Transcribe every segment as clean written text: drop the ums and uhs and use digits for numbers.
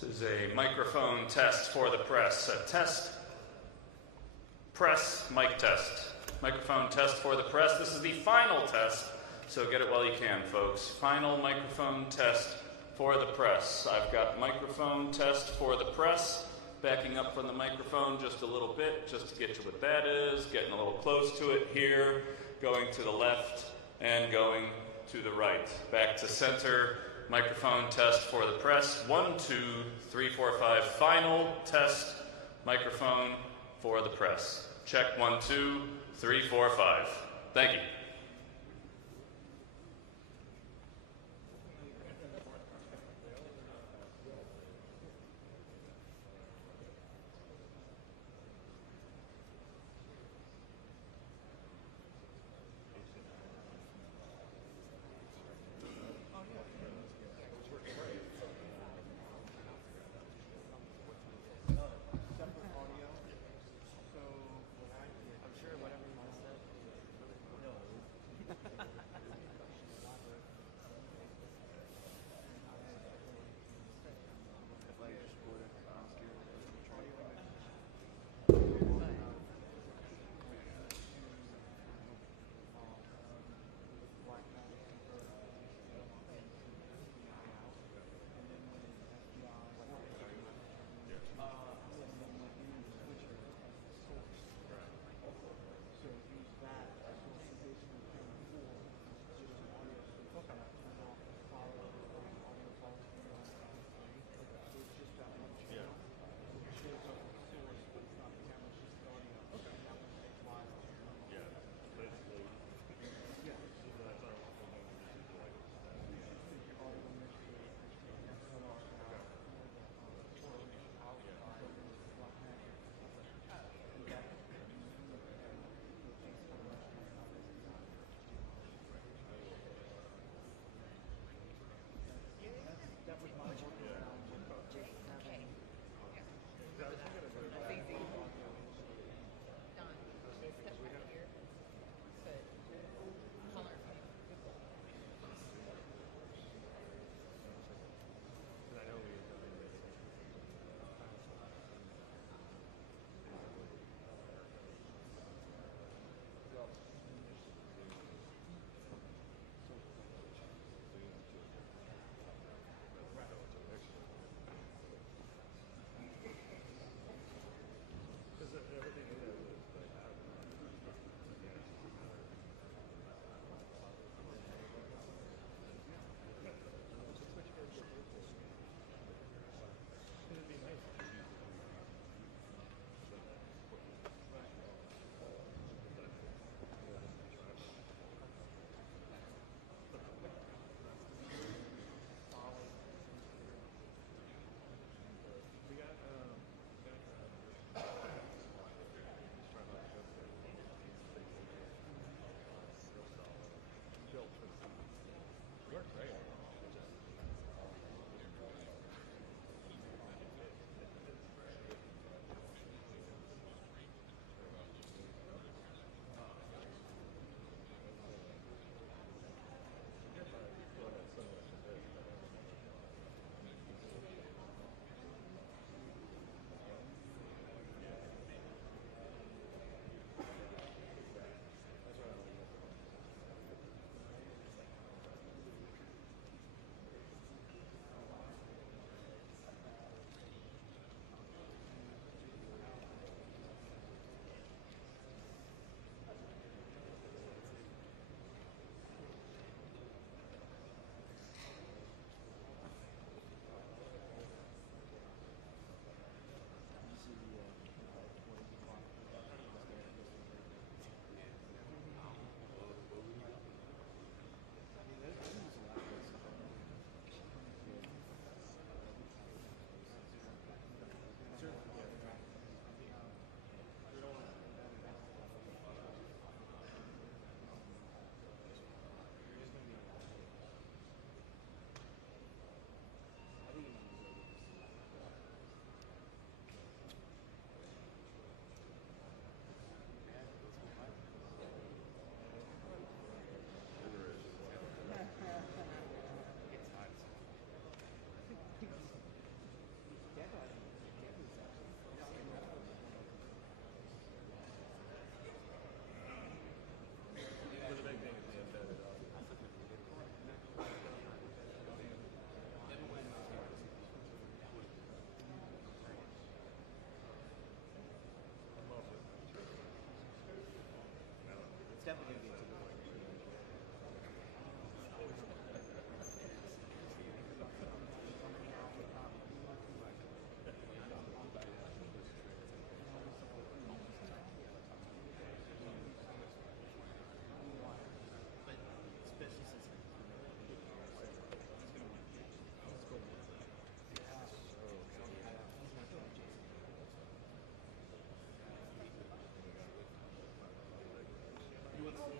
This is a microphone test for the press. A test, press, mic test. Microphone test for the press. This is the final test, so get it while you can, folks. Final microphone test for the press. I've got microphone test for the press. Backing up from the microphone just a little bit, just to get to what that is. Getting a little close to it here. Going to the left and going to the right. Back to center. Microphone test for the press. 1, 2, 3, 4, 5. Final test. Microphone for the press. Check 1, 2, 3, 4, 5. Thank you. definitely going to be a TV. But especially since he's going to win. He's going to win. You want to see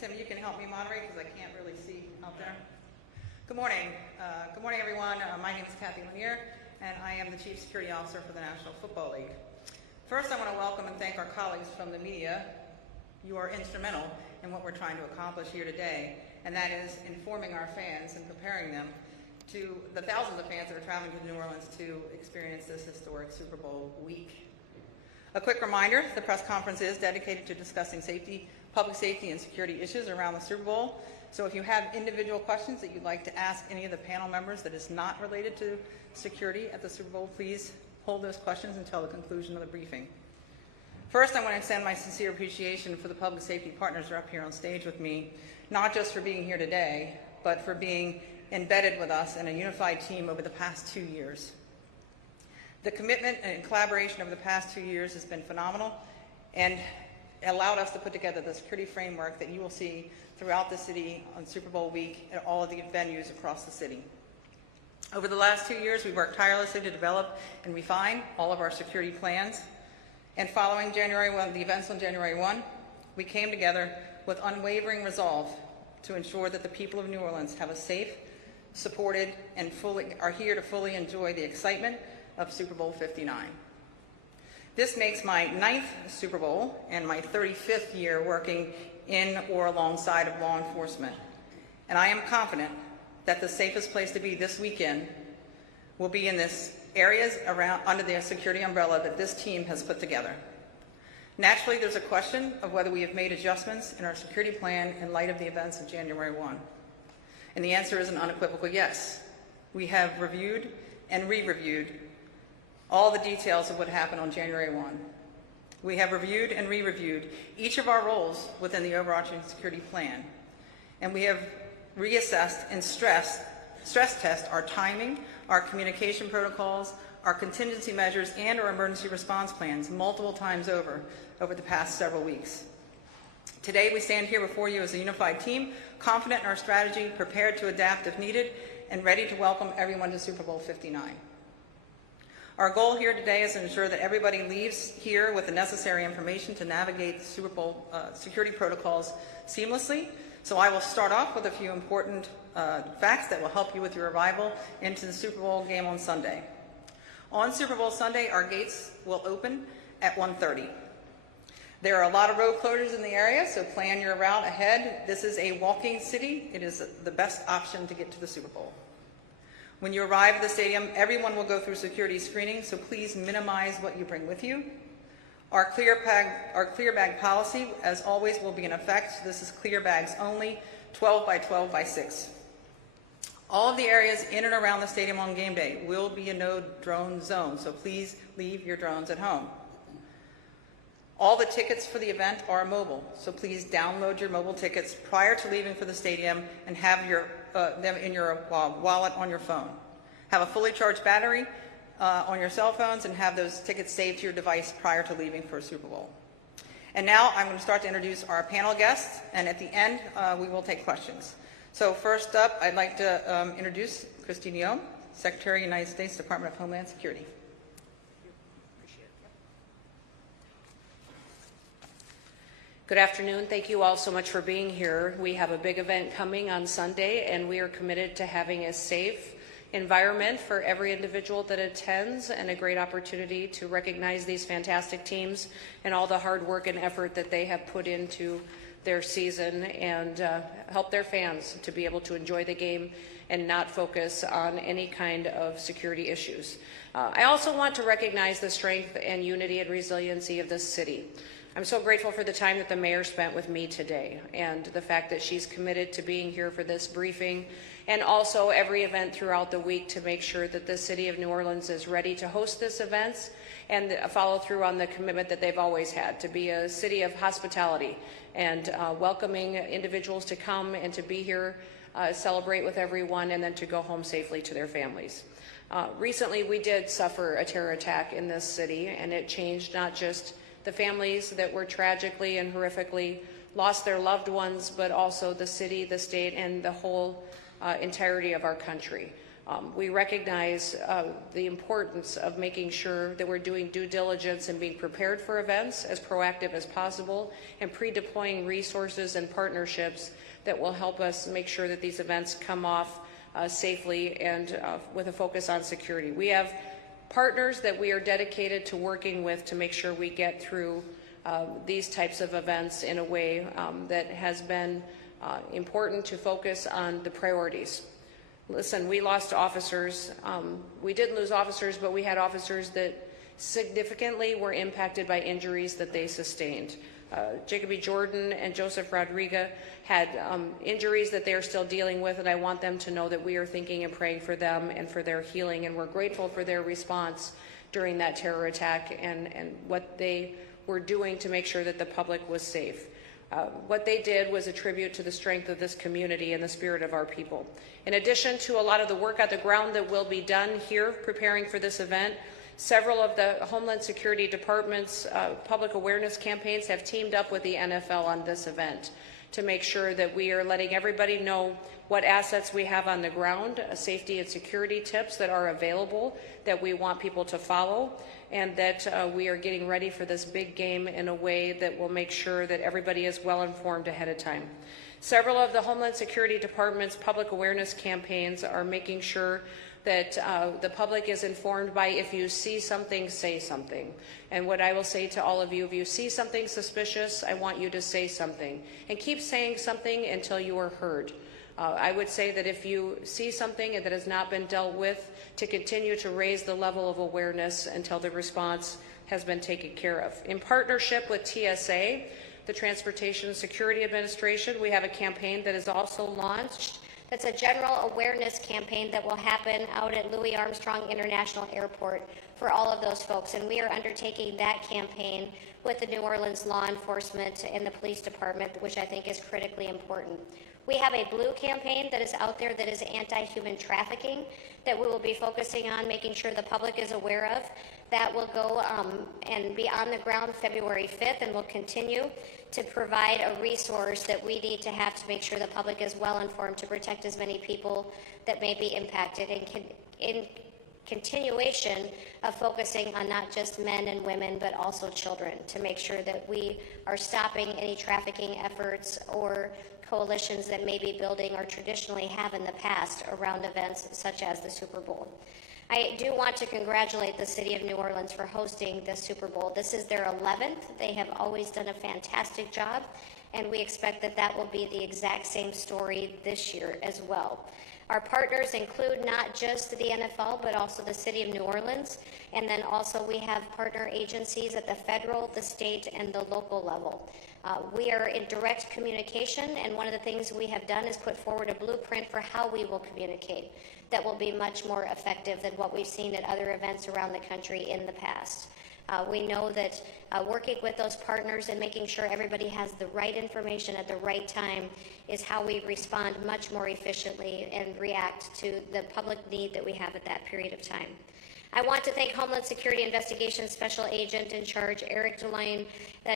Tim, you can help me moderate because I can't really see out there. Good morning. Good morning, everyone. My name is Kathy Lanier, and I am the Chief Security Officer for the National Football League. First, I want to welcome and thank our colleagues from the media. You are instrumental in what we're trying to accomplish here today, and that is informing our fans and preparing them to the thousands of fans that are traveling to New Orleans to experience this historic Super Bowl week. A quick reminder, the press conference is dedicated to discussing safety, public safety and security issues around the Super Bowl. So if you have individual questions that you'd like to ask any of the panel members that is not related to security at the Super Bowl, please hold those questions until the conclusion of the briefing. First, I want to extend my sincere appreciation for the public safety partners who are up here on stage with me, not just for being here today, but for being embedded with us in a unified team over the past 2 years. The commitment and collaboration over the past 2 years has been phenomenal and allowed us to put together the security framework that you will see throughout the city on Super Bowl week at all of the venues across the city. Over the last 2 years, we've worked tirelessly to develop and refine all of our security plans. And following the events on January 1, we came together with unwavering resolve to ensure that the people of New Orleans have a safe, supported, and are here to fully enjoy the excitement of Super Bowl 59. This makes my 9th Super Bowl and my 35th year working in or alongside of law enforcement. And I am confident that the safest place to be this weekend will be in this areas around under the security umbrella that this team has put together. Naturally, there's a question of whether we have made adjustments in our security plan in light of the events of January 1. And the answer is an unequivocal yes. We have reviewed and re-reviewed all the details of what happened on January 1. We have reviewed and re-reviewed each of our roles within the overarching security plan. And we have reassessed and stress test our timing, our communication protocols, our contingency measures, and our emergency response plans multiple times over the past several weeks. Today, we stand here before you as a unified team, confident in our strategy, prepared to adapt if needed, and ready to welcome everyone to Super Bowl 59. Our goal here today is to ensure that everybody leaves here with the necessary information to navigate the Super Bowl security protocols seamlessly. So I will start off with a few important facts that will help you with your arrival into the Super Bowl game on Sunday. On Super Bowl Sunday, our gates will open at 1:30. There are a lot of road closures in the area, so plan your route ahead. This is a walking city. It is the best option to get to the Super Bowl. When you arrive at the stadium, everyone will go through security screening, so please minimize what you bring with you. Our clear bag policy, as always, will be in effect. This is clear bags only, 12 by 12 by 6. All of the areas in and around the stadium on game day will be a no drone zone, so please leave your drones at home. All the tickets for the event are mobile, so please download your mobile tickets prior to leaving for the stadium and have them in your wallet on your phone. Have a fully charged battery on your cell phones and have those tickets saved to your device prior to leaving for Super Bowl. And now I'm going to start to introduce our panel guests, and at the end we will take questions. So first up, I'd like to introduce Kristi Neome, Secretary of the United States Department of Homeland Security. Good afternoon. Thank you all so much for being here. We have a big event coming on Sunday, and we are committed to having a safe environment for every individual that attends and a great opportunity to recognize these fantastic teams and all the hard work and effort that they have put into their season and help their fans to be able to enjoy the game and not focus on any kind of security issues. I also want to recognize the strength and unity and resiliency of this city. I'm so grateful for the time that the mayor spent with me today and the fact that she's committed to being here for this briefing and also every event throughout the week to make sure that the city of New Orleans is ready to host this event and follow through on the commitment that they've always had to be a city of hospitality and welcoming individuals to come and to be here, celebrate with everyone, and then to go home safely to their families. Recently, we did suffer a terror attack in this city, and it changed not just the families that were tragically and horrifically lost their loved ones, but also the city, the state, and the whole entirety of our country. We recognize the importance of making sure that we're doing due diligence and being prepared for events as proactive as possible and pre-deploying resources and partnerships that will help us make sure that these events come off safely and with a focus on security. We have partners that we are dedicated to working with to make sure we get through these types of events in a way that has been important to focus on the priorities. Listen, we lost officers. We didn't lose officers, but we had officers that significantly were impacted by injuries that they sustained. Jacob E. Jordan and Joseph Rodriguez had injuries that they are still dealing with, and I want them to know that we are thinking and praying for them and for their healing, and we're grateful for their response during that terror attack and what they were doing to make sure that the public was safe. What they did was a tribute to the strength of this community and the spirit of our people. In addition to a lot of the work on the ground that will be done here preparing for this event, several of the Homeland Security Department's public awareness campaigns have teamed up with the NFL on this event to make sure that we are letting everybody know what assets we have on the ground, safety and security tips that are available that we want people to follow, and that we are getting ready for this big game in a way that will make sure that everybody is well informed ahead of time. Several of the Homeland Security Department's public awareness campaigns are making sure that the public is informed by if you see something, say something. And what I will say to all of you, if you see something suspicious, I want you to say something. And keep saying something until you are heard. I would say that if you see something that has not been dealt with, to continue to raise the level of awareness until the response has been taken care of. In partnership with TSA, the Transportation Security Administration, we have a campaign that is also launched. That's a general awareness campaign that will happen out at Louis Armstrong International Airport for all of those folks. And we are undertaking that campaign with the New Orleans law enforcement and the police department, which I think is critically important. We have a blue campaign that is out there that is anti-human trafficking that we will be focusing on making sure the public is aware of. That will go and be on the ground February 5th and will continue to provide a resource that we need to have to make sure the public is well informed to protect as many people that may be impacted, and in continuation of focusing on not just men and women but also children, to make sure that we are stopping any trafficking efforts or coalitions that may be building or traditionally have in the past around events such as the Super Bowl. I do want to congratulate the City of New Orleans for hosting the Super Bowl. This is their 11th. They have always done a fantastic job, and we expect that that will be the exact same story this year as well. Our partners include not just the NFL, but also the City of New Orleans, and then also we have partner agencies at the federal, the state, and the local level. We are in direct communication, and one of the things we have done is put forward a blueprint for how we will communicate that will be much more effective than what we've seen at other events around the country in the past. We know that working with those partners and making sure everybody has the right information at the right time is how we respond much more efficiently and react to the public need that we have at that period of time. I want to thank Homeland Security Investigations Special Agent in Charge, Eric DeLine,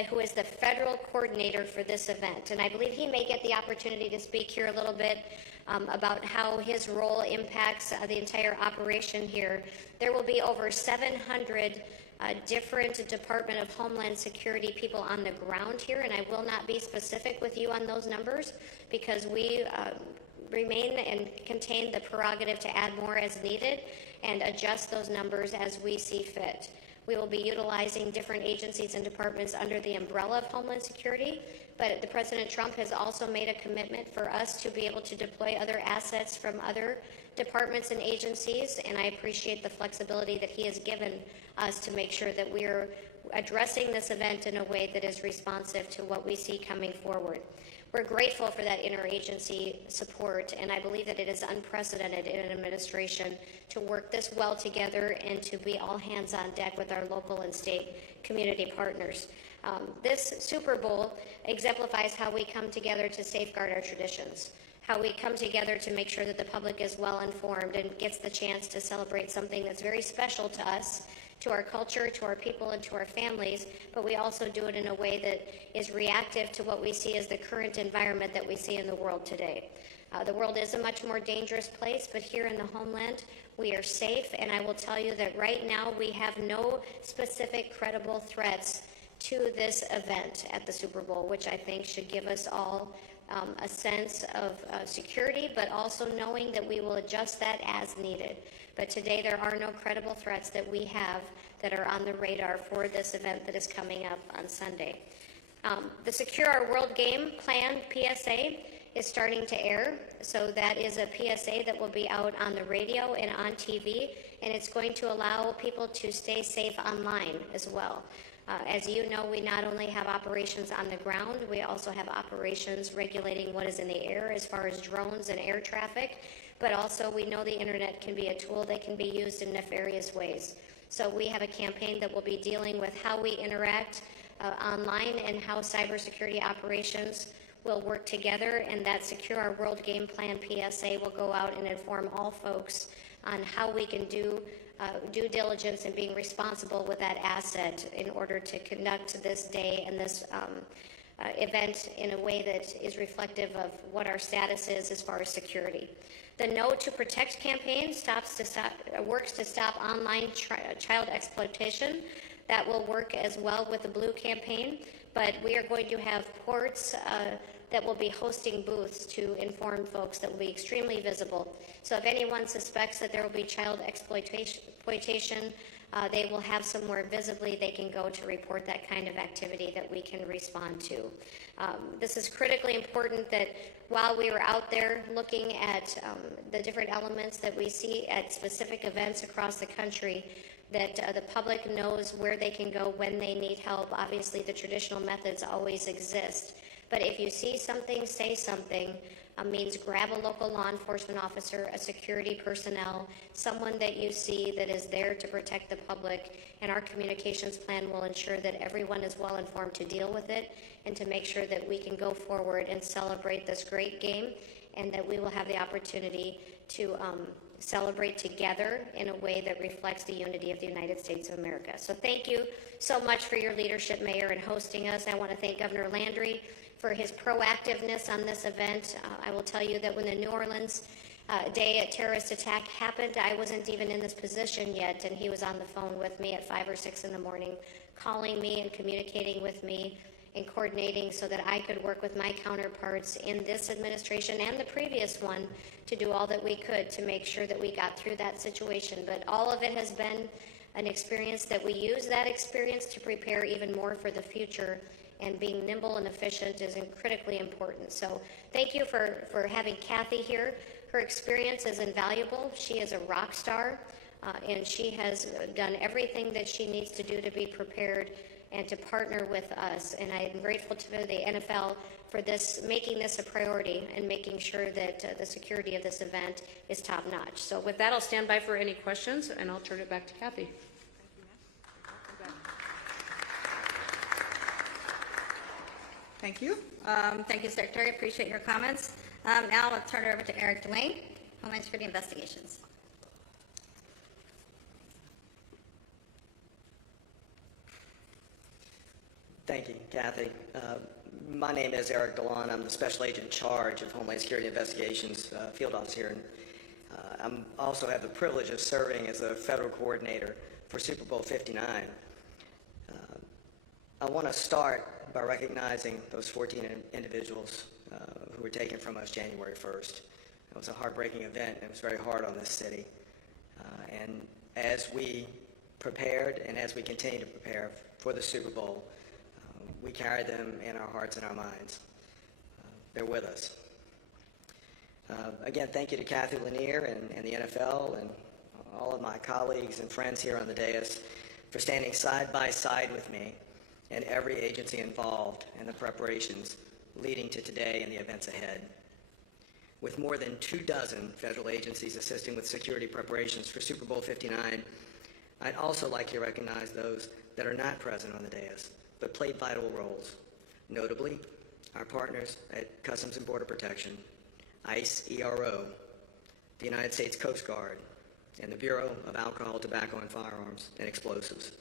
who is the federal coordinator for this event. And I believe he may get the opportunity to speak here a little bit about how his role impacts the entire operation here. There will be over 700 different Department of Homeland Security people on the ground here, and I will not be specific with you on those numbers because we remain and contain the prerogative to add more as needed and adjust those numbers as we see fit. We will be utilizing different agencies and departments under the umbrella of Homeland Security, but the President Trump has also made a commitment for us to be able to deploy other assets from other departments and agencies, and I appreciate the flexibility that he has given us to make sure that we are addressing this event in a way that is responsive to what we see coming forward. We're grateful for that interagency support, and I believe that it is unprecedented in an administration to work this well together and to be all hands on deck with our local and state community partners. This Super Bowl exemplifies how we come together to safeguard our traditions, how we come together to make sure that the public is well informed and gets the chance to celebrate something that's very special to us, to our culture, to our people, and to our families, but we also do it in a way that is reactive to what we see as the current environment that we see in the world today. The world is a much more dangerous place, but here in the homeland, we are safe. And I will tell you that right now we have no specific credible threats to this event at the Super Bowl, which I think should give us all a sense of security, but also knowing that we will adjust that as needed. But today there are no credible threats that we have that are on the radar for this event that is coming up on Sunday. The Secure Our World Game Plan PSA is starting to air. So that is a PSA that will be out on the radio and on TV, and it's going to allow people to stay safe online as well. As you know, we not only have operations on the ground, we also have operations regulating what is in the air as far as drones and air traffic, but also we know the internet can be a tool that can be used in nefarious ways. So we have a campaign that will be dealing with how we interact online and how cybersecurity operations will work together, and that Secure Our World Game Plan PSA will go out and inform all folks on how we can do due diligence and being responsible with that asset in order to conduct this day and this event in a way that is reflective of what our status is as far as security. The No to Protect campaign works to stop online child exploitation. That will work as well with the Blue campaign, but we are going to have ports that will be hosting booths to inform folks that will be extremely visible. So if anyone suspects that there will be child exploitation, they will have somewhere visibly they can go to report that kind of activity that we can respond to. This is critically important that while we were out there looking at the different elements that we see at specific events across the country, that the public knows where they can go when they need help. Obviously, the traditional methods always exist. But if you see something, say something, means grab a local law enforcement officer, a security personnel, someone that you see that is there to protect the public, and our communications plan will ensure that everyone is well informed to deal with it and to make sure that we can go forward and celebrate this great game, and that we will have the opportunity to celebrate together in a way that reflects the unity of the United States of America. So thank you so much for your leadership, Mayor, in hosting us. I want to thank Governor Landry for his proactiveness on this event. I will tell you that when the New Orleans day terrorist attack happened, I wasn't even in this position yet, and he was on the phone with me at 5 or 6 in the morning, calling me and communicating with me and coordinating so that I could work with my counterparts in this administration and the previous one to do all that we could to make sure that we got through that situation. But all of it has been an experience that we use that experience to prepare even more for the future, and being nimble and efficient is critically important. So thank you for having Kathy here. Her experience is invaluable. She is a rock star, and she has done everything that she needs to do to be prepared and to partner with us. And I am grateful to the NFL for making this a priority and making sure that the security of this event is top notch. So with that, I'll stand by for any questions, and I'll turn it back to Kathy. Thank you. Thank you, Secretary. Appreciate your comments. Now I'll turn it over to Eric Dwayne, Homeland Security Investigations. Thank you, Kathy. My name is Eric DeLon. I'm the Special Agent in charge of Homeland Security Investigations Field Office here. I also have the privilege of serving as a federal coordinator for Super Bowl 59. I want to start by recognizing those 14 individuals who were taken from us January 1st. It was a heartbreaking event. It was very hard on this city. And as we prepared and as we continue to prepare for the Super Bowl, we carry them in our hearts and our minds. They're with us. Again, thank you to Kathy Lanier and the NFL and all of my colleagues and friends here on the dais for standing side by side with me and every agency involved in the preparations leading to today and the events ahead. With more than 24 federal agencies assisting with security preparations for Super Bowl 59, I'd also like to recognize those that are not present on the dais, but played vital roles, notably our partners at Customs and Border Protection, ICE ERO, the United States Coast Guard, and the Bureau of Alcohol, Tobacco, and Firearms and Explosives.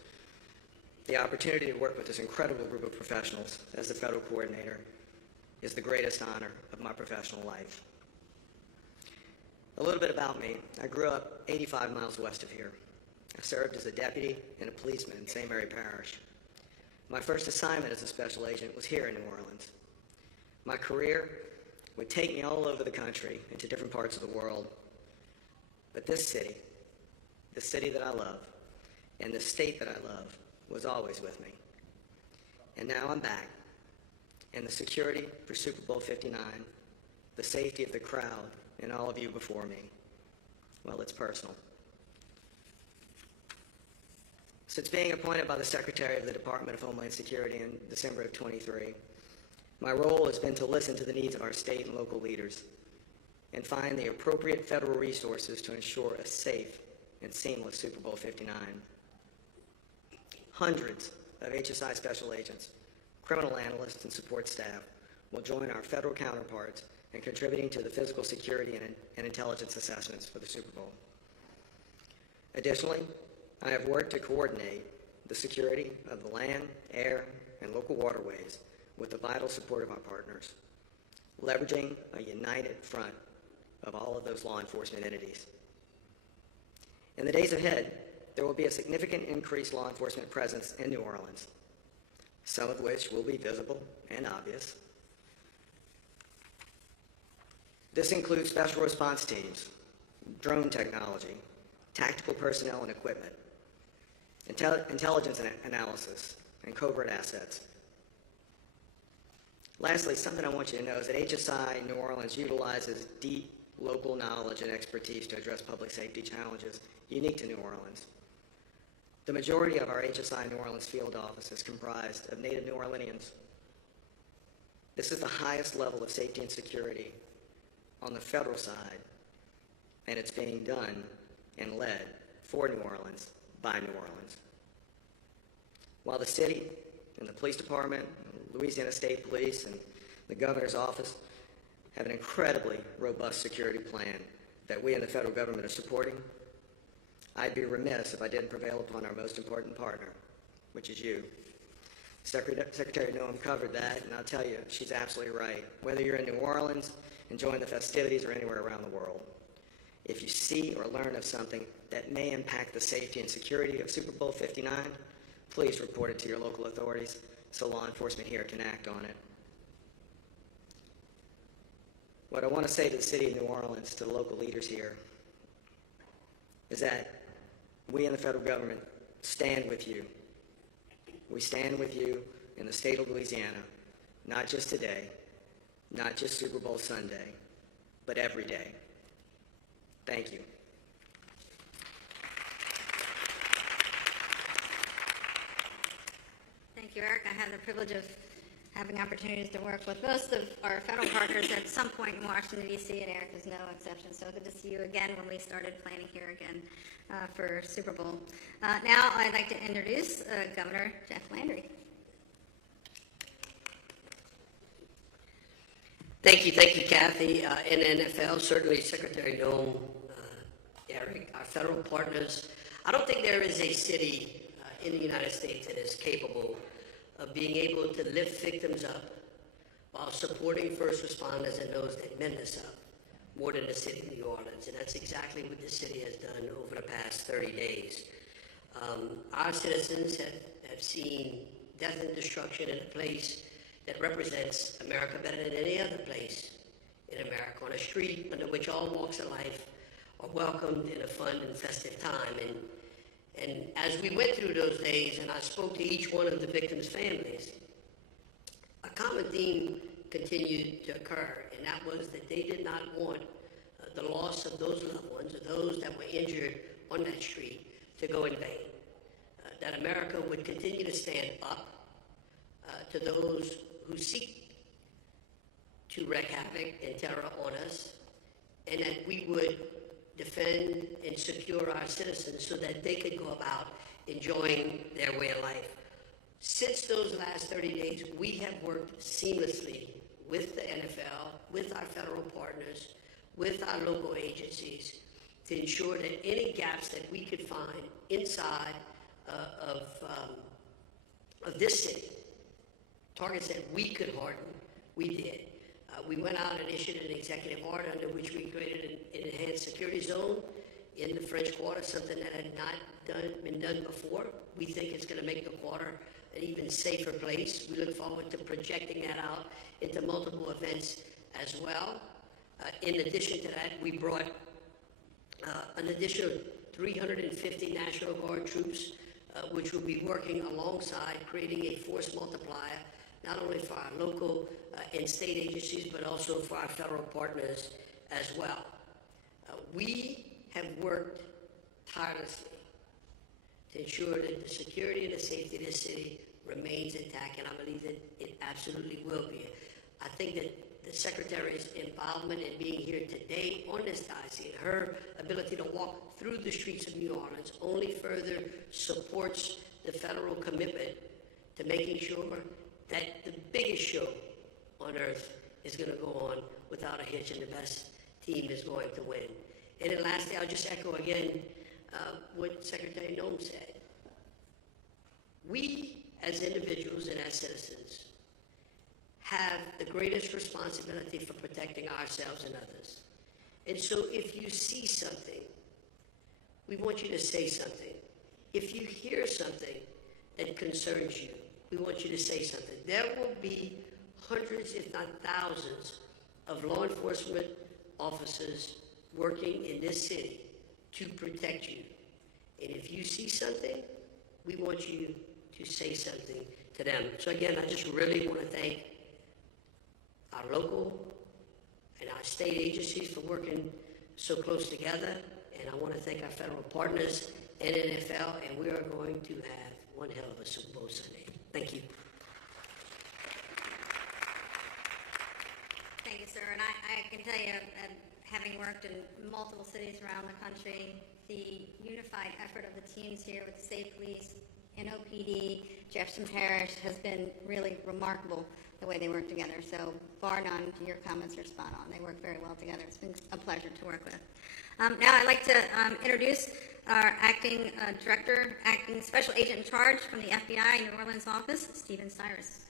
The opportunity to work with this incredible group of professionals as the federal coordinator is the greatest honor of my professional life. A little bit about me. I grew up 85 miles west of here. I served as a deputy and a policeman in St. Mary Parish. My first assignment as a special agent was here in New Orleans. My career would take me all over the country and to different parts of the world. But this city, the city that I love, and the state that I love, was always with me. And now I'm back. And the security for Super Bowl 59, the safety of the crowd, and all of you before me, well, it's personal. Since being appointed by the Secretary of the Department of Homeland Security in December of 23, my role has been to listen to the needs of our state and local leaders and find the appropriate federal resources to ensure a safe and seamless Super Bowl 59. Hundreds of HSI special agents, criminal analysts, and support staff will join our federal counterparts in contributing to the physical security and intelligence assessments for the Super Bowl. Additionally, I have worked to coordinate the security of the land, air, and local waterways with the vital support of our partners, leveraging a united front of all of those law enforcement entities. In the days ahead, there will be a significant increased law enforcement presence in New Orleans, some of which will be visible and obvious. This includes special response teams, drone technology, tactical personnel and equipment, intelligence analysis, and covert assets. Lastly, something I want you to know is that HSI New Orleans utilizes deep local knowledge and expertise to address public safety challenges unique to New Orleans. The majority of our HSI New Orleans field office is comprised of native New Orleanians. This is the highest level of safety and security on the federal side, and it's being done and led for New Orleans by New Orleans. While the city and the police department, Louisiana State Police, and the governor's office have an incredibly robust security plan that we in the federal government are supporting, I'd be remiss if I didn't prevail upon our most important partner, which is you. Secretary Noem covered that, and I'll tell you, she's absolutely right. Whether you're in New Orleans, enjoying the festivities, or anywhere around the world, if you see or learn of something that may impact the safety and security of Super Bowl 59, please report it to your local authorities so law enforcement here can act on it. What I want to say to the city of New Orleans, to the local leaders here, is that we in the federal government stand with you. We stand with you in the state of Louisiana, not just today, not just Super Bowl Sunday, but every day. Thank you. Thank you, Eric. I have the privilege of having opportunities to work with most of our federal partners at some point in Washington, D.C., and Eric is no exception. So good to see you again when we started planning here again for Super Bowl. Now I'd like to introduce Governor Jeff Landry. Thank you, Kathy. In NFL, certainly Secretary Noem, Eric, our federal partners. I don't think there is a city in the United States that is capable of being able to lift victims up while supporting first responders and those that mend us up more than the city of New Orleans. And that's exactly what this city has done over the past 30 days. Our citizens have seen death and destruction in a place that represents America better than any other place in America, on a street under which all walks of life are welcomed in a fun and festive time. And as we went through those days and I spoke to each one of the victims' families, a common theme continued to occur, and that was that they did not want the loss of those loved ones or those that were injured on that street to go in vain. That America would continue to stand up to those who seek to wreak havoc and terror on us, and that we would defend and secure our citizens so that they could go about enjoying their way of life. Since those last 30 days, we have worked seamlessly with the NFL, with our federal partners, with our local agencies to ensure that any gaps that we could find inside of this city, targets that we could harden, we did. We went out and issued an executive order under which we created an enhanced security zone in the French Quarter, something that had not been done before. We think it's going to make the quarter an even safer place. We look forward to projecting that out into multiple events as well. In addition to that, we brought an additional 350 National Guard troops, which will be working alongside creating a force multiplier, not only for our local and state agencies, but also for our federal partners as well. We have worked tirelessly to ensure that the security and the safety of this city remains intact, and I believe that it absolutely will be. I think that the Secretary's involvement in being here today on this dais and her ability to walk through the streets of New Orleans only further supports the federal commitment to making sure that the biggest show on earth is going to go on without a hitch, and the best team is going to win. And then lastly, I'll just echo again what Secretary Noem said. We, as individuals and as citizens, have the greatest responsibility for protecting ourselves and others. And so if you see something, we want you to say something. If you hear something that concerns you, we want you to say something. There will be hundreds, if not thousands, of law enforcement officers working in this city to protect you. And if you see something, we want you to say something to them. So again, I just really want to thank our local and our state agencies for working so close together. And I want to thank our federal partners and NFL, and we are going to have one hell of a Super Bowl Sunday. Thank you. Thank you, sir. And I can tell you, having worked in multiple cities around the country, the unified effort of the teams here with the State Police, NOPD, Jefferson Parish has been really remarkable, the way they work together. So bar none, your comments are spot on. They work very well together. It's been a pleasure to work with. Now I'd like to introduce our acting director, acting special agent in charge from the FBI New Orleans office, Stephen Cyrus.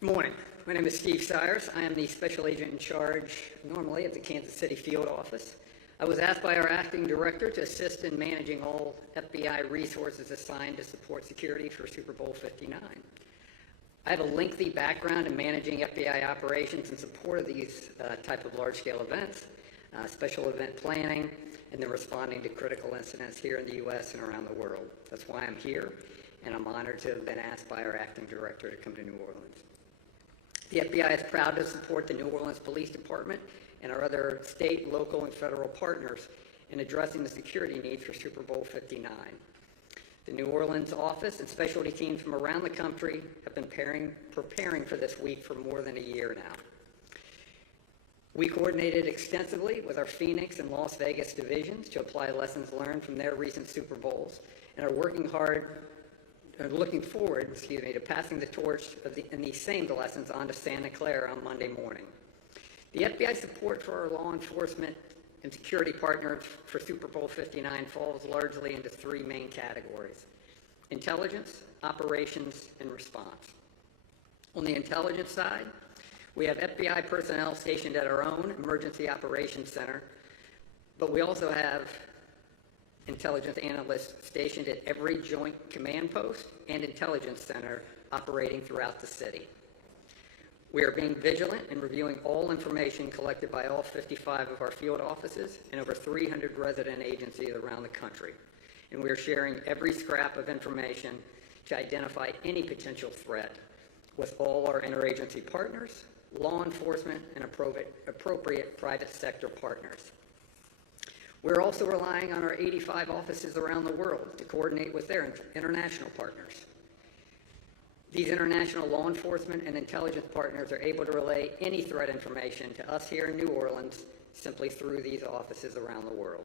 Good morning. My name is Steve Cyrus. I am the special agent in charge normally at the Kansas City field office. I was asked by our acting director to assist in managing all FBI resources assigned to support security for Super Bowl 59. I have a lengthy background in managing FBI operations in support of these type of large-scale events, special event planning, and then responding to critical incidents here in the U.S. and around the world. That's why I'm here, and I'm honored to have been asked by our acting director to come to New Orleans. The FBI is proud to support the New Orleans Police Department and our other state, local, and federal partners in addressing the security needs for Super Bowl 59. The New Orleans office and specialty teams from around the country have been preparing for this week for more than a year now. We coordinated extensively with our Phoenix and Las Vegas divisions to apply lessons learned from their recent Super Bowls and are working hard looking forward, to passing the torch and these same lessons on to Santa Clara on Monday morning. The FBI support for our law enforcement and security partners for Super Bowl 59 falls largely into three main categories: intelligence, operations, and response. On the intelligence side, we have FBI personnel stationed at our own Emergency Operations Center, but we also have intelligence analysts stationed at every joint command post and intelligence center operating throughout the city. We are being vigilant in reviewing all information collected by all 55 of our field offices and over 300 resident agencies around the country. And we are sharing every scrap of information to identify any potential threat with all our interagency partners, law enforcement, and appropriate private sector partners. We're also relying on our 85 offices around the world to coordinate with their international partners. These international law enforcement and intelligence partners are able to relay any threat information to us here in New Orleans simply through these offices around the world.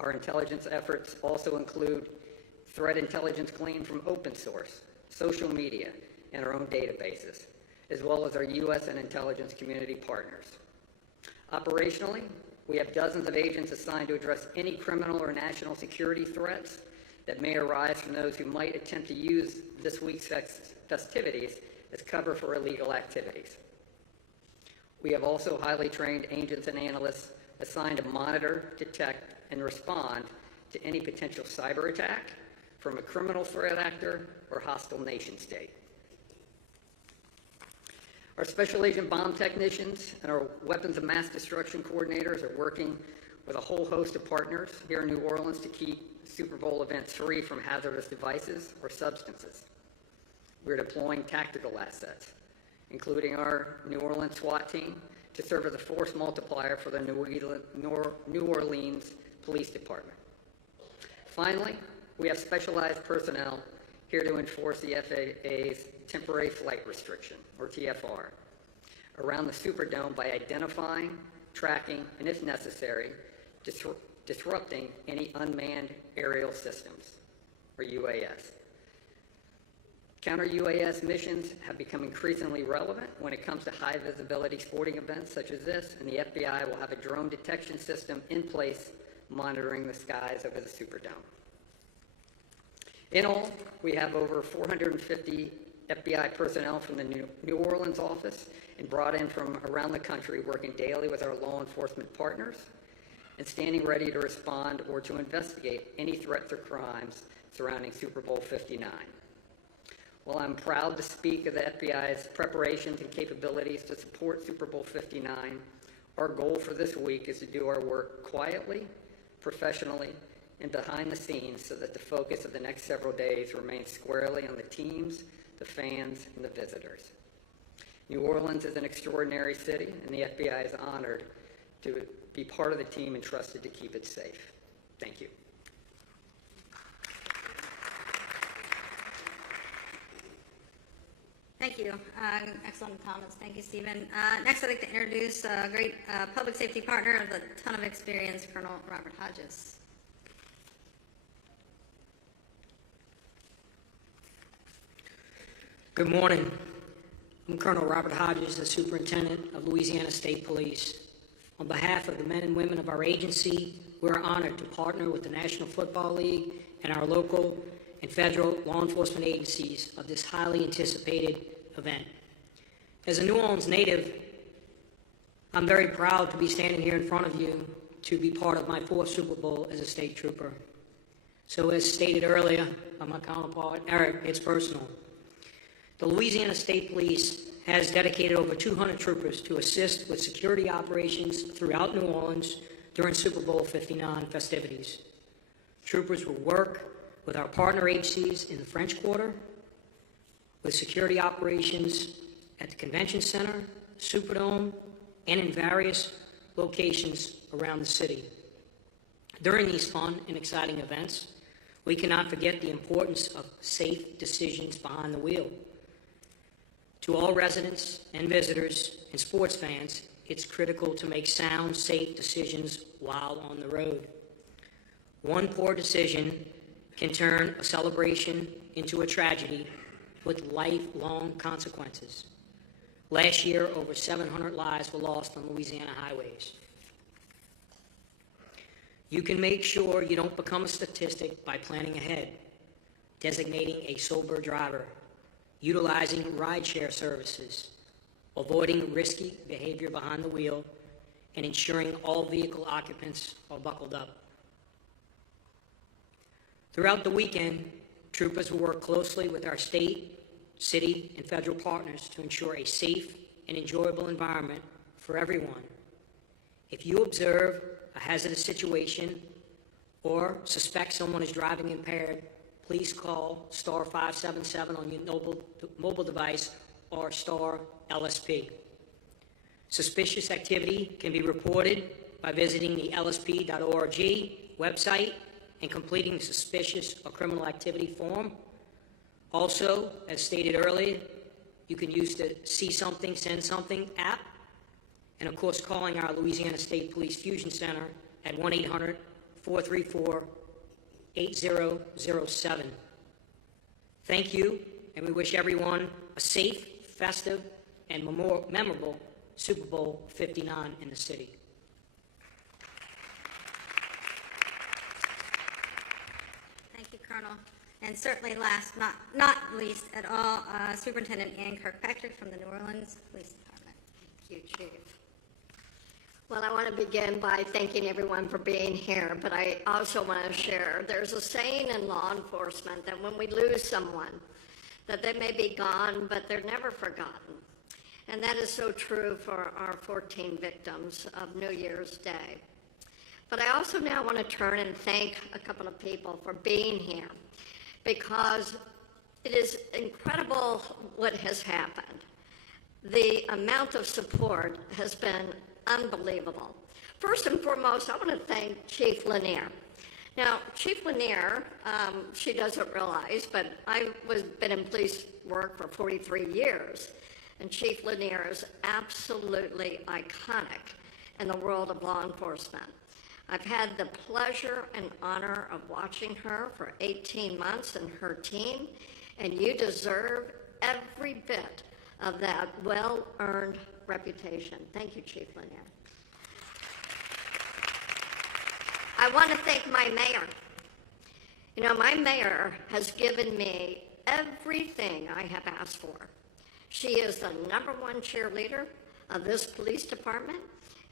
Our intelligence efforts also include threat intelligence gleaned from open source, social media, and our own databases, as well as our U.S. and intelligence community partners. Operationally, we have dozens of agents assigned to address any criminal or national security threats that may arise from those who might attempt to use this week's festivities as cover for illegal activities. We have also highly trained agents and analysts assigned to monitor, detect, and respond to any potential cyber attack from a criminal threat actor or hostile nation state. Our special agent bomb technicians and our weapons of mass destruction coordinators are working with a whole host of partners here in New Orleans to keep Super Bowl events free from hazardous devices or substances. We're deploying tactical assets, including our New Orleans SWAT team, to serve as a force multiplier for the New Orleans Police Department. Finally, we have specialized personnel here to enforce the FAA's temporary flight restriction, or TFR, around the Superdome by identifying, tracking, and if necessary, disrupting any unmanned aerial systems, or UAS. Counter-UAS missions have become increasingly relevant when it comes to high-visibility sporting events such as this, and the FBI will have a drone detection system in place monitoring the skies over the Superdome. In all, we have over 450 FBI personnel from the New Orleans office and brought in from around the country working daily with our law enforcement partners and standing ready to respond or to investigate any threats or crimes surrounding Super Bowl 59. While I'm proud to speak of the FBI's preparations and capabilities to support Super Bowl 59, our goal for this week is to do our work quietly, professionally, and behind the scenes so that the focus of the next several days remains squarely on the teams, the fans, and the visitors. New Orleans is an extraordinary city, and the FBI is honored to be part of the team entrusted to keep it safe. Thank you. Thank you. Excellent comments. Thank you, Stephen. Next, I'd like to introduce a great public safety partner with a ton of experience, Colonel Robert Hodges. Good morning. I'm Colonel Robert Hodges, the Superintendent of Louisiana State Police. On behalf of the men and women of our agency, we're honored to partner with the National Football League and our local and federal law enforcement agencies of this highly anticipated event. As a New Orleans native, I'm very proud to be standing here in front of you to be part of my fourth Super Bowl as a state trooper. So as stated earlier by my counterpart, Eric, it's personal. The Louisiana State Police has dedicated over 200 troopers to assist with security operations throughout New Orleans during Super Bowl 59 festivities. Troopers will work with our partner agencies in the French Quarter, with security operations at the Convention Center, Superdome, and in various locations around the city. During these fun and exciting events, we cannot forget the importance of safe decisions behind the wheel. To all residents and visitors and sports fans, it's critical to make sound, safe decisions while on the road. One poor decision can turn a celebration into a tragedy with lifelong consequences. Last year, over 700 lives were lost on Louisiana highways. You can make sure you don't become a statistic by planning ahead, designating a sober driver, utilizing rideshare services, avoiding risky behavior behind the wheel, and ensuring all vehicle occupants are buckled up. Throughout the weekend, troopers will work closely with our state, city, and federal partners to ensure a safe and enjoyable environment for everyone. If you observe a hazardous situation or suspect someone is driving impaired, please call star 577 on your mobile device or star LSP. Suspicious activity can be reported by visiting the lsp.org website and completing the suspicious or criminal activity form. Also, as stated earlier, you can use the See Something, Send Something app, and of course calling our Louisiana State Police Fusion Center at 1-800-434-8007. Thank you, and we wish everyone a safe, festive, and memorable Super Bowl 59 in the city. Thank you, Colonel. And certainly last, not least at all, Superintendent Ann Kirkpatrick from the New Orleans Police Department. Thank you, Chief. Well, I want to begin by thanking everyone for being here, but I also want to share, there's a saying in law enforcement that when we lose someone, that they may be gone, but they're never forgotten. And that is so true for our 14 victims of New Year's Day. But I also now want to turn and thank a couple of people for being here, because it is incredible what has happened. The amount of support has been unbelievable. First and foremost, I want to thank Chief Lanier. Now, Chief Lanier, she doesn't realize, but I've been in police work for 43 years, and Chief Lanier is absolutely iconic in the world of law enforcement. I've had the pleasure and honor of watching her for 18 months and her team, and you deserve every bit of that well-earned reputation. Thank you, Chief Lanier. I want to thank my mayor. You know, my mayor has given me everything I have asked for. She is the #1 cheerleader of this police department,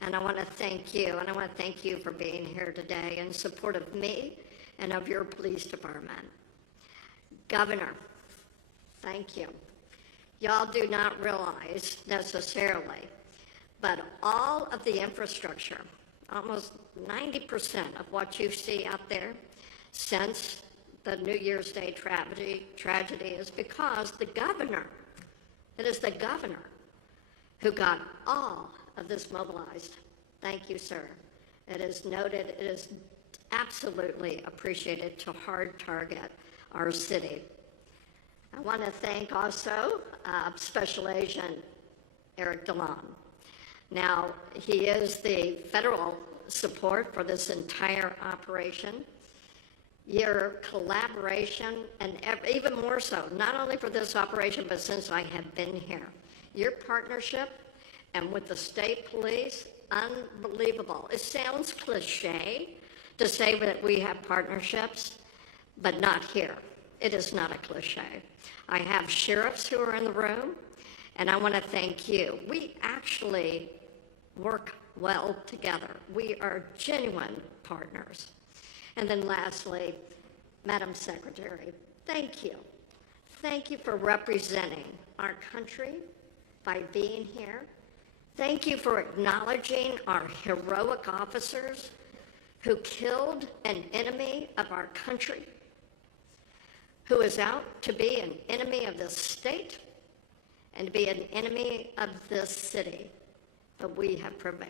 and I want to thank you, and I want to thank you for being here today in support of me and of your police department. Governor, thank you. Y'all do not realize necessarily, but all of the infrastructure, almost 90% of what you see out there since the New Year's Day tragedy is because the governor, it is the governor who got all of this mobilized. Thank you, sir. It is noted, it is absolutely appreciated to hard target our city. I want to thank also Special Agent Eric DeLon. Now, he is the federal support for this entire operation. Your collaboration, and even more so, not only for this operation, but since I have been here, your partnership and with the state police, unbelievable. It sounds cliche to say that we have partnerships, but not here. It is not a cliche. I have sheriffs who are in the room, and I want to thank you. We actually work well together. We are genuine partners. And then lastly, Madam Secretary, thank you. Thank you for representing our country by being here. Thank you for acknowledging our heroic officers who killed an enemy of our country, who is out to be an enemy of this state and to be an enemy of this city. But we have prevailed.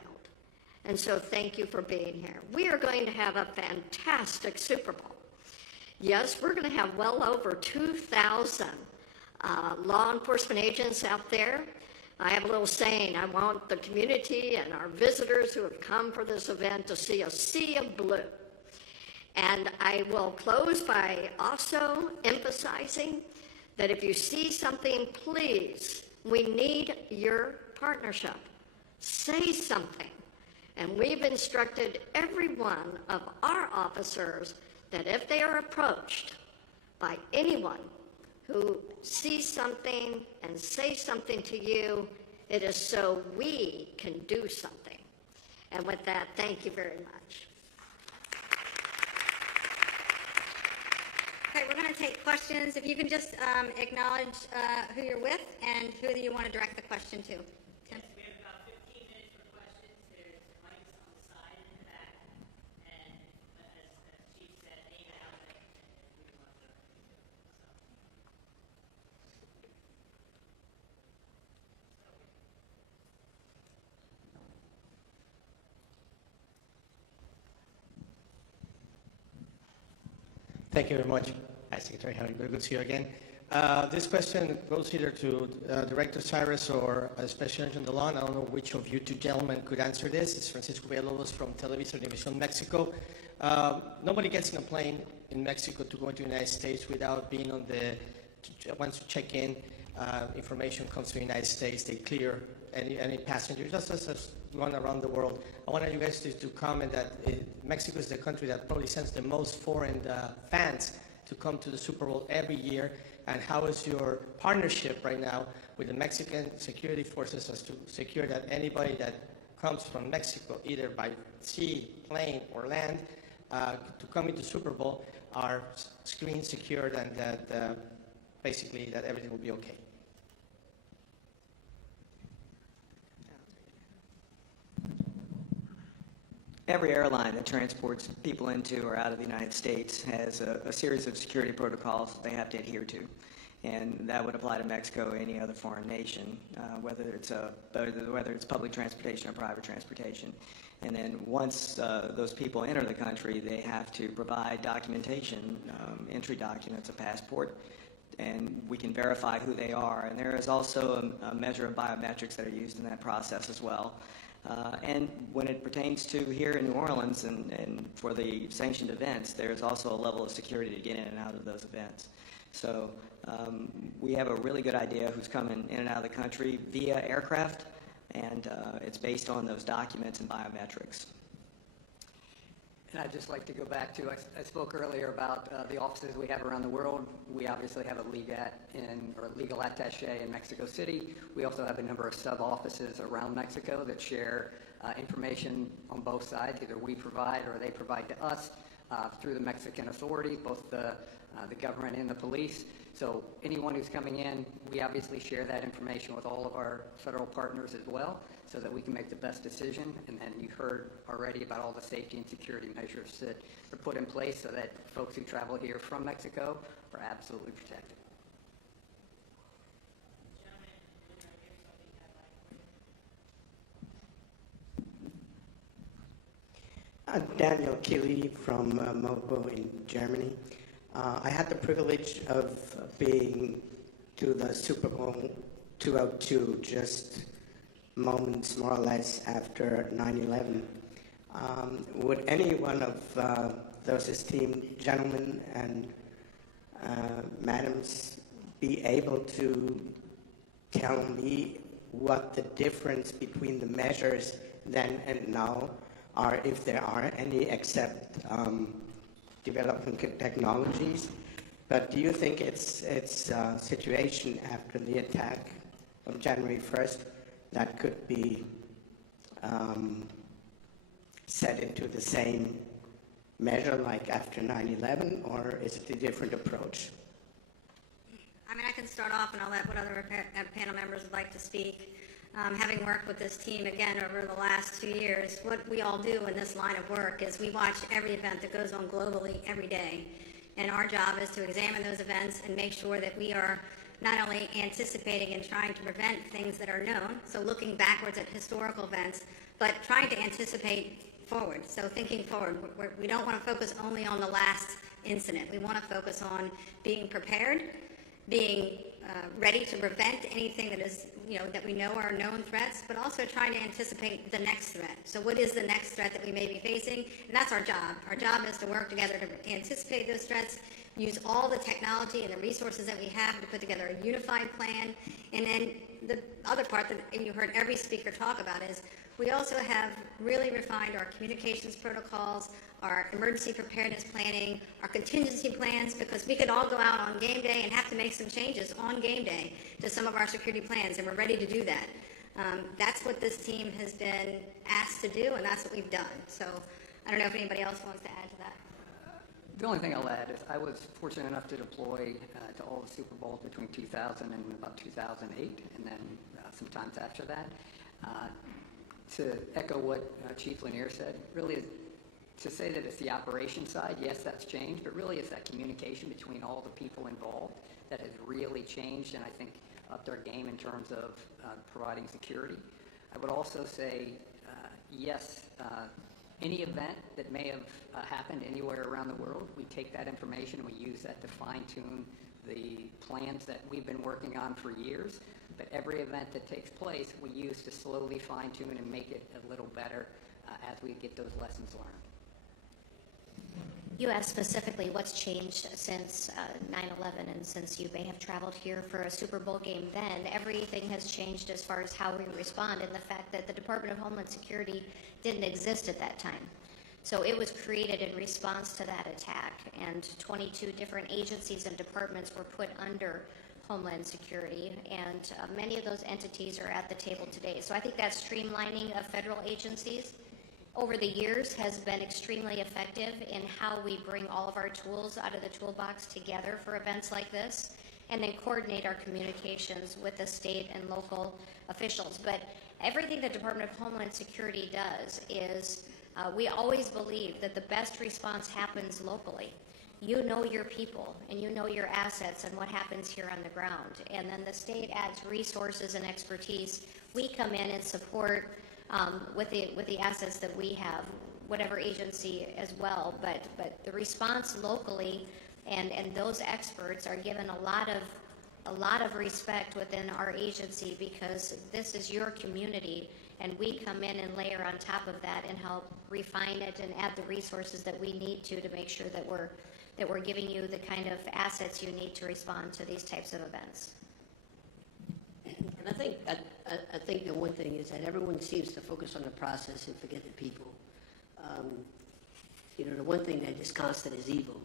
And so thank you for being here. We are going to have a fantastic Super Bowl. Yes, we're going to have well over 2,000 law enforcement agents out there. I have a little saying, I want the community and our visitors who have come for this event to see a sea of blue. And I will close by also emphasizing that if you see something, please, we need your partnership. Say something. And we've instructed every one of our officers that if they are approached by anyone who sees something and say something to you, it is so we can do something. And with that, thank you very much. Okay, we're going to take questions. If you can just acknowledge who you're with and who you want to direct the question to. Tim? We have about 15 minutes for questions. There's mics on the side and the back. And as Chief said, name out and we want to Thank you very much. Hi, Secretary Henry. Very good to see you again. This question goes either to Director Cyrus or Special Agent DeLon. I don't know which of you two gentlemen could answer this. It's Francisco Villalobos from Televisa Univision Mexico. Nobody gets in a plane in Mexico to go into the United States without being on the, once you check in, information comes to the United States, they clear any passenger, just as run around the world. I wanted you guys to comment that Mexico is the country that probably sends the most foreign fans to come to the Super Bowl every year? And how is your partnership right now with the Mexican security forces as to secure that anybody that comes from Mexico, either by sea, plane, or land, to come into Super Bowl are screen secured, and that basically that everything will be okay? Every airline that transports people into or out of the United States has a series of security protocols they have to adhere to. And that would apply to Mexico or any other foreign nation, whether it's public transportation or private transportation. And then once those people enter the country, they have to provide documentation, entry documents, a passport, and we can verify who they are. And there is also a measure of biometrics that are used in that process as well. And when it pertains to here in New Orleans and for the sanctioned events, there's also a level of security to get in and out of those events. So we have a really good idea who's coming in and out of the country via aircraft, and it's based on those documents and biometrics. And I'd just like to go back to, I spoke earlier about the offices we have around the world. We obviously have a legal attaché in Mexico City. We also have a number of sub-offices around Mexico that share information on both sides. Either we provide or they provide to us through the Mexican authorities, both the government and the police. So anyone who's coming in, we obviously share that information with all of our federal partners as well, so that we can make the best decision. And then you heard already about all the safety and security measures that are put in place so that folks who travel here from Mexico are absolutely protected. Daniel Keeley from Mobo in Germany. I had the privilege of being to the Super Bowl 202 just moments more or less after 9/11. Would any one of those esteemed gentlemen and madams be able to tell me what the difference between the measures then and now are, if there are any, except developing technologies? But do you think it's a situation after the attack of January 1st that could be set into the same measure like after 9/11, or is it a different approach? I mean, I can start off and I'll let what other panel members would like to speak. Having worked with this team again over the last 2 years, what we all do in this line of work is we watch every event that goes on globally every day. And our job is to examine those events and make sure that we are not only anticipating and trying to prevent things that are known, so looking backwards at historical events, but trying to anticipate forward. So thinking forward, we don't want to focus only on the last incident. We want to focus on being prepared, being ready to prevent anything that is, that we know are known threats, but also trying to anticipate the next threat. So what is the next threat that we may be facing? And that's our job. Our job is to work together to anticipate those threats, use all the technology and the resources that we have to put together a unified plan. And then the other part that you heard every speaker talk about is we also have really refined our communications protocols, our emergency preparedness planning, our contingency plans, because we could all go out on game day and have to make some changes on game day to some of our security plans, and we're ready to do that. That's what this team has been asked to do, and that's what we've done. So I don't know if anybody else wants to add to that. The only thing I'll add is I was fortunate enough to deploy to all the Super Bowls between 2000 and about 2008, and then some times after that. To echo what Chief Lanier said, really to say that it's the operation side, yes, that's changed, but really it's that communication between all the people involved that has really changed, and I think upped our game in terms of providing security. I would also say, yes, any event that may have happened anywhere around the world, we take that information and we use that to fine-tune the plans that we've been working on for years. But every event that takes place, we use to slowly fine-tune and make it a little better as we get those lessons learned. You asked specifically what's changed since 9/11, and since you may have traveled here for a Super Bowl game then, everything has changed as far as how we respond, and the fact that the Department of Homeland Security didn't exist at that time. So it was created in response to that attack, and 22 different agencies and departments were put under Homeland Security, and many of those entities are at the table today. So I think that streamlining of federal agencies over the years has been extremely effective in how we bring all of our tools out of the toolbox together for events like this, and then coordinate our communications with the state and local officials. But everything the Department of Homeland Security does is we always believe that the best response happens locally. You know your people and you know your assets and what happens here on the ground. And then the state adds resources and expertise. We come in and support with the assets that we have, whatever agency as well. But the response locally and those experts are given a lot of respect within our agency, because this is your community, and we come in and layer on top of that and help refine it and add the resources that we need to make sure that we're giving you the kind of assets you need to respond to these types of events. And I think the one thing is that everyone seems to focus on the process and forget the people. The one thing that is constant is evil,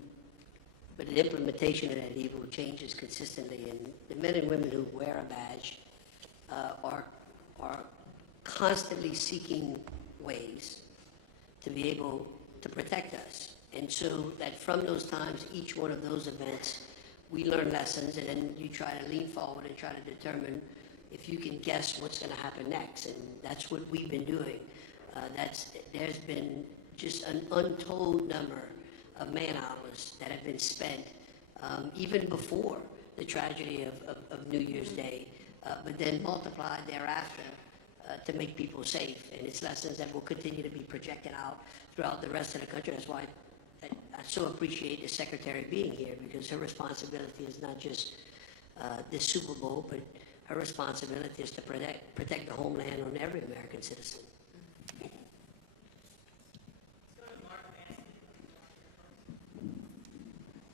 but the implementation of that evil changes consistently. And the men and women who wear a badge are constantly seeking ways to be able to protect us. And so that from those times, each one of those events, we learn lessons, and then you try to lean forward and try to determine if you can guess what's going to happen next. And that's what we've been doing. There's been just an untold number of man-hours that have been spent even before the tragedy of New Year's Day, but then multiplied thereafter to make people safe. And it's lessons that will continue to be projected out throughout the rest of the country. That's why I so appreciate the Secretary being here, because her responsibility is not just this Super Bowl, but her responsibility is to protect the homeland on every American citizen.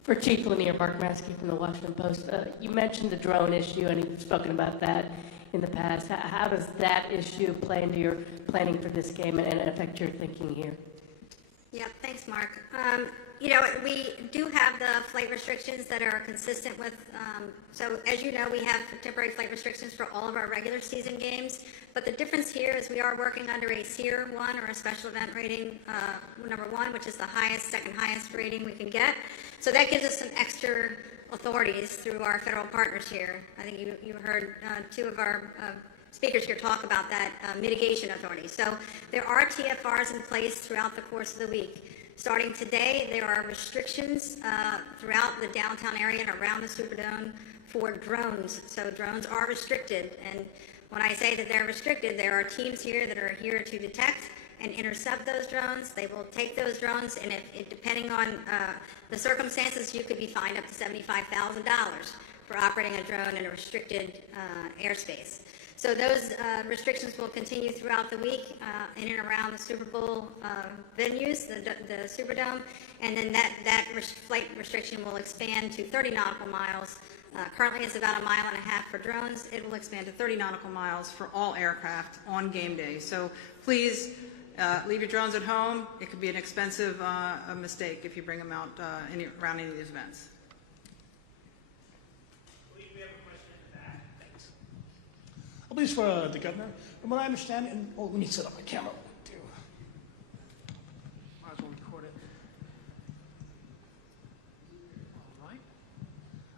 For Chief Lanier, Mark Maskey from the Washington Post. You mentioned the drone issue, and you've spoken about that in the past. How does that issue play into your planning for this game and affect your thinking here? Yeah, thanks, Mark. We do have the flight restrictions that are consistent with, so as you know, we have temporary flight restrictions for all of our regular season games, but the difference here is we are working under a SEER 1, or a special event rating number 1, which is the second highest rating we can get. So that gives us some extra authorities through our federal partners here. I think you heard two of our speakers here talk about that mitigation authority. So there are TFRs in place throughout the course of the week. Starting today, there are restrictions throughout the downtown area and around the Superdome for drones. So drones are restricted, and when I say that they're restricted, there are teams here that are here to detect and intercept those drones. They will take those drones, and depending on the circumstances, you could be fined up to $75,000 for operating a drone in a restricted airspace. So those restrictions will continue throughout the week in and around the Super Bowl venues, the Superdome, and then that flight restriction will expand to 30 nautical miles. Currently it's about 1.5 miles for drones. It will expand to 30 nautical miles for all aircraft on game day. So please leave your drones at home. It could be an expensive mistake if you bring them out around any of these events. I believe it's for the governor. From what I understand, and let me set up my camera too. Might as well record it.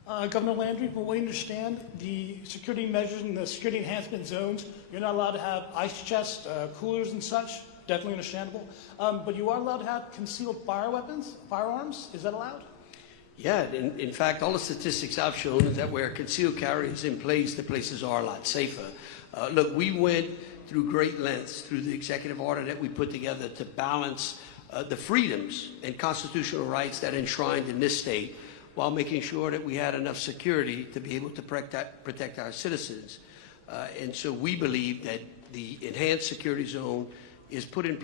All right. Governor Landry, from what we understand, the security measures and the security enhancement zones, you're not allowed to have ice chests, coolers and such. Definitely understandable. But you are allowed to have concealed firearms. Is that allowed? Yeah, in fact, all the statistics I've shown is that where concealed carry is in place, the places are a lot safer. Look, we went through great lengths through the executive order that we put together to balance the freedoms and constitutional rights that are enshrined in this state, while making sure that we had enough security to be able to protect our citizens. And so we believe that the enhanced security zone is put in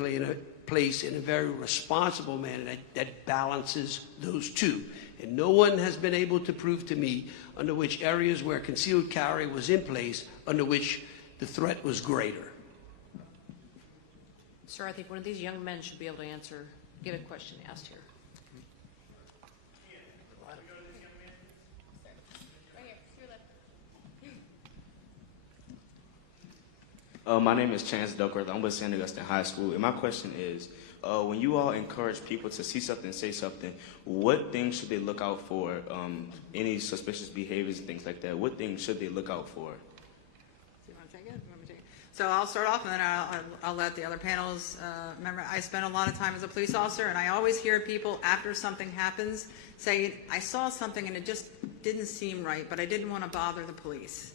place in a very responsible manner that balances those two. And no one has been able to prove to me under which areas where concealed carry was in place, under which the threat was greater. Sir, I think one of these young men should be able to answer get a question asked here. My name is Chance Duckworth. I'm with St. Augustine High School. And my question is, when you all encourage people to see something, say something, what things should they look out for? Any suspicious behaviors and things like that? What things should they look out for? You want to take it? You want me to take it? So I'll start off, and then I'll let the other panels. Remember, I spent a lot of time as a police officer, and I always hear people after something happens say, I saw something and it just didn't seem right, but I didn't want to bother the police.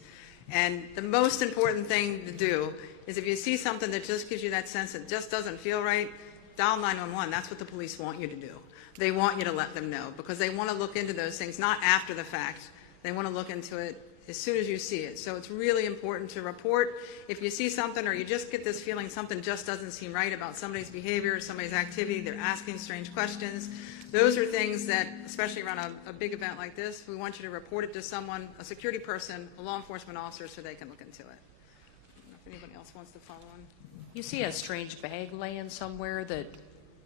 And the most important thing to do is if you see something that just gives you that sense that just doesn't feel right, dial 911. That's what the police want you to do. They want you to let them know because they want to look into those things, not after the fact. They want to look into it as soon as you see it. So it's really important to report if you see something or you just get this feeling something just doesn't seem right about somebody's behavior, somebody's activity, they're asking strange questions. Those are things that, especially around a big event like this, we want you to report it to someone, a security person, a law enforcement officer, so they can look into it. I don't know if anybody else wants to follow on. You see a strange bag laying somewhere that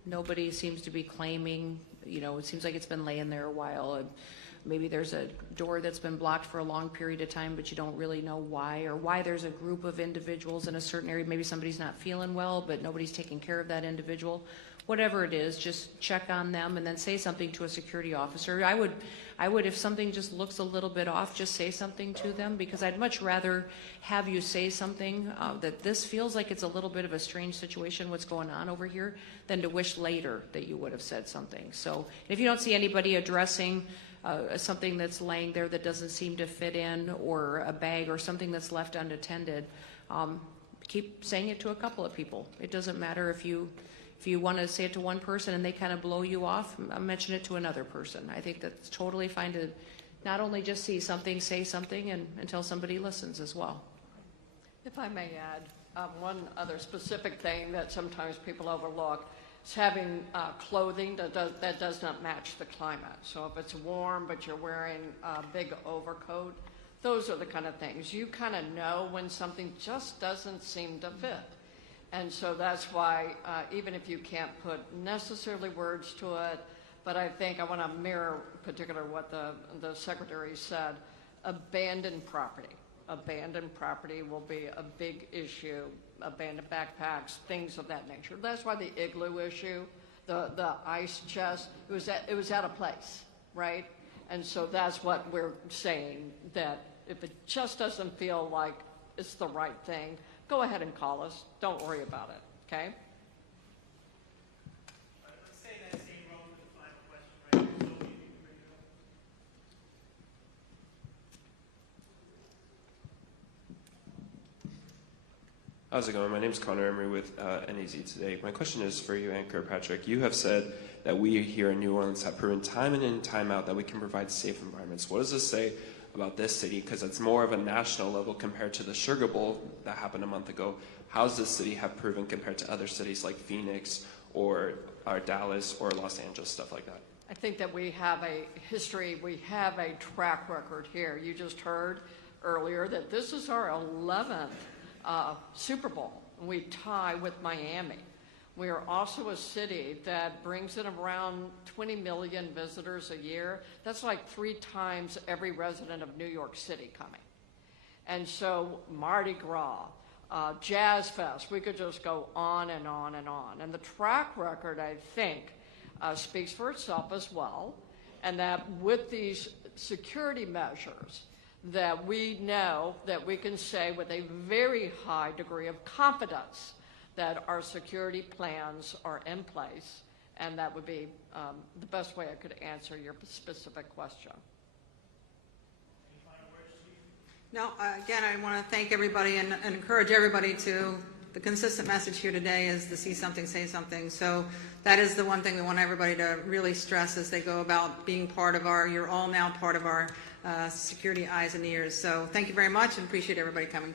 nobody seems to be claiming, it seems like it's been laying there a while. And maybe there's a door that's been blocked for a long period of time, but you don't really know why, or why there's a group of individuals in a certain area. Maybe somebody's not feeling well, but nobody's taking care of that individual. Whatever it is, just check on them and then say something to a security officer. I would, if something just looks a little bit off, just say something to them, because I'd much rather have you say something that this feels like it's a little bit of a strange situation, what's going on over here, than to wish later that you would have said something. So if you don't see anybody addressing something that's laying there that doesn't seem to fit in, or a bag or something that's left unattended, keep saying it to a couple of people. It doesn't matter if you want to say it to one person and they kind of blow you off, mention it to another person. I think that's totally fine to not only just see something, say something, and until somebody listens as well. If I may add, one other specific thing that sometimes people overlook is having clothing that does not match the climate. So if it's warm but you're wearing a big overcoat, those are the kind of things. You kind of know when something just doesn't seem to fit. And so that's why, even if you can't put necessarily words to it, but I think I want to mirror particular what the secretary said, abandoned property. Abandoned property will be a big issue, abandoned backpacks, things of that nature. That's why the igloo issue, the ice chest, it was at a place, right? And so that's what we're saying, that if it just doesn't feel like it's the right thing, go ahead and call us. Don't worry about it, okay? Let's say that same role for the final question, right? So you can bring it up. How's it going? My name is Connor Emery with NAZ Today. My question is for you, Anchor Patrick. You have said that we here in New Orleans have proven time in and time out that we can provide safe environments. What does this say about this city? Because it's more of a national level compared to the Sugar Bowl that happened a month ago. How does this city have proven compared to other cities like Phoenix or Dallas or Los Angeles, stuff like that? I think that we have a history, we have a track record here. You just heard earlier that this is our 11th Super Bowl. We tie with Miami. We are also a city that brings in around 20 million visitors a year. That's like 3 times every resident of New York City coming. And so Mardi Gras, Jazz Fest, we could just go on and on and on. And the track record, I think, speaks for itself as well. And that with these security measures, that we know that we can say with a very high degree of confidence that our security plans are in place, and that would be the best way I could answer your specific question. No, again, I want to thank everybody and encourage everybody to, the consistent message here today is to see something, say something. So that is the one thing we want everybody to really stress as they go about being part of you're all now part of our security eyes and ears. So thank you very much and appreciate everybody coming.